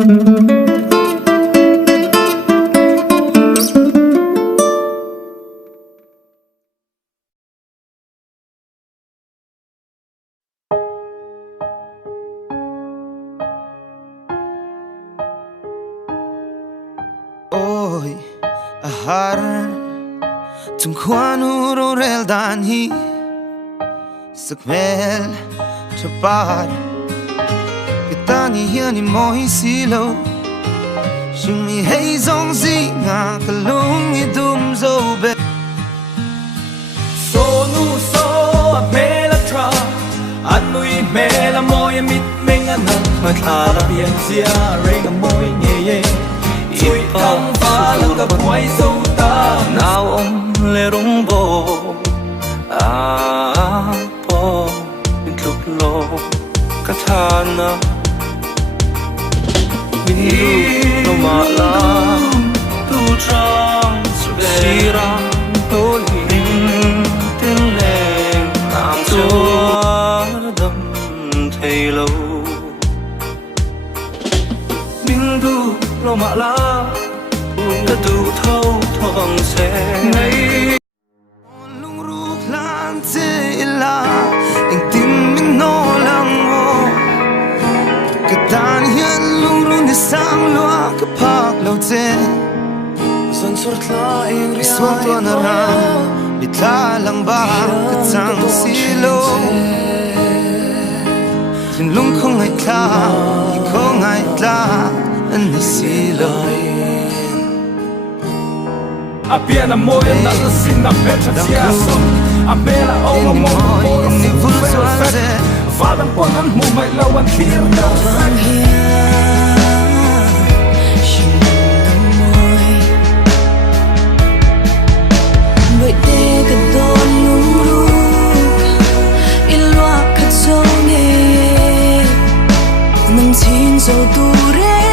Ôi ahar tung khoan uro rel dan hi sakmel chapar kitani hiani moi silo shing mi hey zong zi nga kalung I dum zo be so nu so a mela tra anui mela moi mit mengana matala bian sia rega moi nge ye chui tang pha lang ka moi so ta nào ông lê rung bồ bồ mình lúc lô cả thana mình lu ma la tu trang sira holi tin lên nam chúa đâm thầy lâu mình du lu ma la ta tu thâu thoáng xe ngay lung ru lan te la ing tim min no lang o katan hian lung ru ni sang loa ka phak lo te son sur thla ing ria suan to na ra mi thla lang ba ka chang silo tin lung khong ngai thla I khong ngai tla an ni silo a piana moi na la sin na petra sia so a mela o mo ni vul suan se valan pon an mu mai lo an thier no Bởi đê cả đôi lung ru in loa khát sâu nghe nâng chín dầu tu re